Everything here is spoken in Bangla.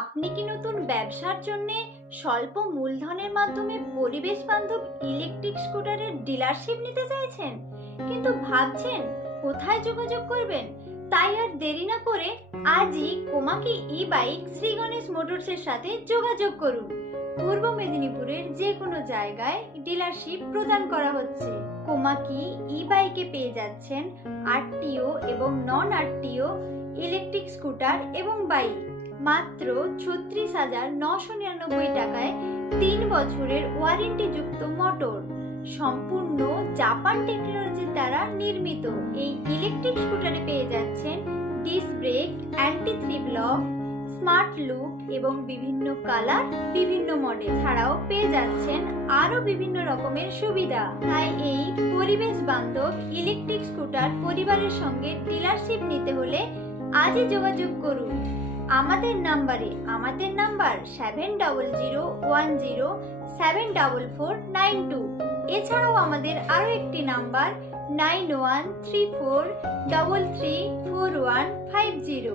আপনি কি নতুন ব্যবসার জন্য স্বল্প মূলধনের মাধ্যমে পরিবেশ বান্ধব ইলেকট্রিক স্কুটারের ডিলারশিপ নিতে চাইছেন, কিন্তু ভাবছেন কোথায় যোগাযোগ করবেন? তাই আর দেরি না করে আজই কোমাকি ই বাইক শ্রী গণেশ মোটরসের সাথে যোগাযোগ করুন। পূর্ব মেদিনীপুরের যে কোনো জায়গায় ডিলারশিপ প্রদান করা হচ্ছে। কোমাকি ই বাইকে পেয়ে যাচ্ছেন আরটিও এবং নন আরটিও ইলেকট্রিক স্কুটার এবং বাইক মাত্র ৩৬,৯৯৯ টাকায় ৩ বছরের ওয়ারেন্টিযুক্ত মোটর। সম্পূর্ণ জাপান টেকনোলজির দ্বারা নির্মিত এই ইলেকট্রিক স্কুটারে পেয়ে যাচ্ছেন disc brake, anti থ্রিপ lock, smart look এবং বিভিন্ন কালার, বিভিন্ন মডেল ছাড়াও পেয়ে যাচ্ছেন আরো বিভিন্ন রকমের সুবিধা। তাই এই পরিবেশ বান্ধব ইলেকট্রিক স্কুটার পরিবারের সঙ্গে ডিলারশিপ নিতে হলে আজই যোগাযোগ করুন আমাদের নাম্বারে। আমাদের নাম্বার 7010744492। এছাড়াও আমাদের আরো একটি নাম্বার 9134334150।